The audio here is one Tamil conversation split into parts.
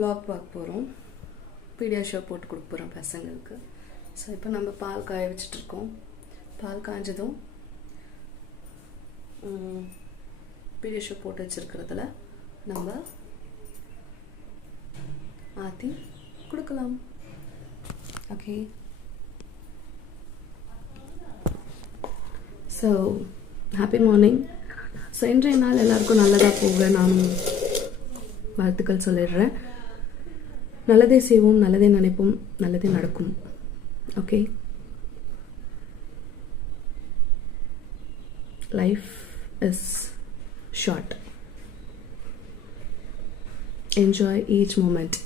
vlog பார்க்க போகிறோம். பீடியாஷோர் போட்டு கொடுக்க போகிறோம் பசங்களுக்கு. ஸோ இப்போ நம்ம பால் காய வச்சிட்ருக்கோம். பால் காய்ஞ்சதும் பீடியாஷோர் போட்டு வச்சுருக்கிறதுல நம்ம ஆற்றி கொடுக்கலாம். Okay, so happy morning. So இன்றைய நாள் எல்லாருக்கும் நல்லதாக போக நானும் வாழ்த்துக்கள் சொல்லிடுறேன். நல்லதே செய்வோம், நல்லதே நினைப்போம், நல்லதே நடக்கும். Okay, life is short. Enjoy each moment.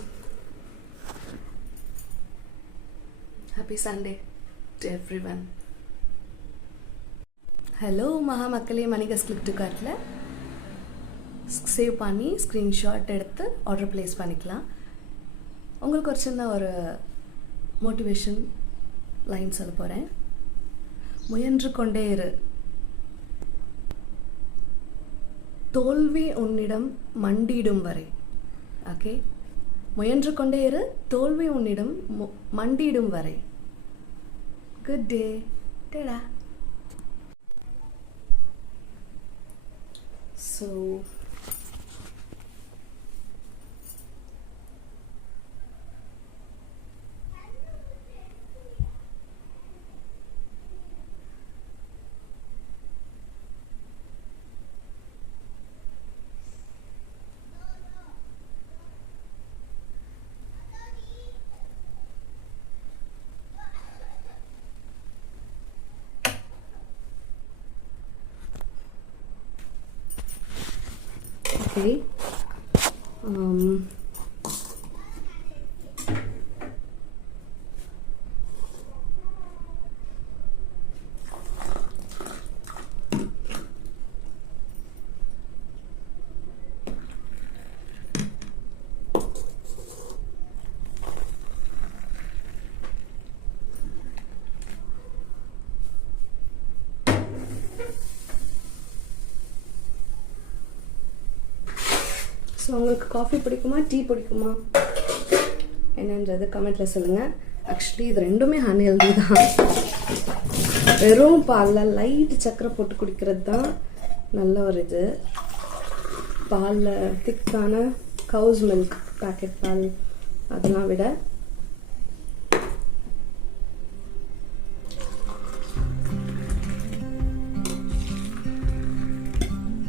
Happy Sunday to everyone. Hello மகா மக்களே, மணிகஸ் கிளிக் டு கார்ட்டில் சேவ் பண்ணி ஸ்க்ரீன்ஷாட் எடுத்து ஆர்டர் ப்ளேஸ் பண்ணிக்கலாம். உங்களுக்கு ஒரு சின்ன ஒரு மோட்டிவேஷன் லைன் சொல்ல போகிறேன். முயன்று கொண்டே இரு, தோல்வி உன்னிடம் மண்டியிடும் வரை. ஓகே, முயன்று கொண்டே இரு, தோல்வி உன்னிடம் மண்டியிடும் வரை. Good day. டேடா. So okay. ஸோ உங்களுக்கு காஃபி பிடிக்குமா, டீ பிடிக்குமா என்னன்றது கமெண்ட்டில் சொல்லுங்கள். ஆக்சுவலி இது ரெண்டுமே அன்ஹெல்தி தான். வெறும் பாலில் லைட் சக்கரை போட்டு குடிக்கிறது தான் நல்ல ஒரு இது. பாலில் திக்கான கவுஸ் மில்க் பேக்கெட் பால் அதெல்லாம் விட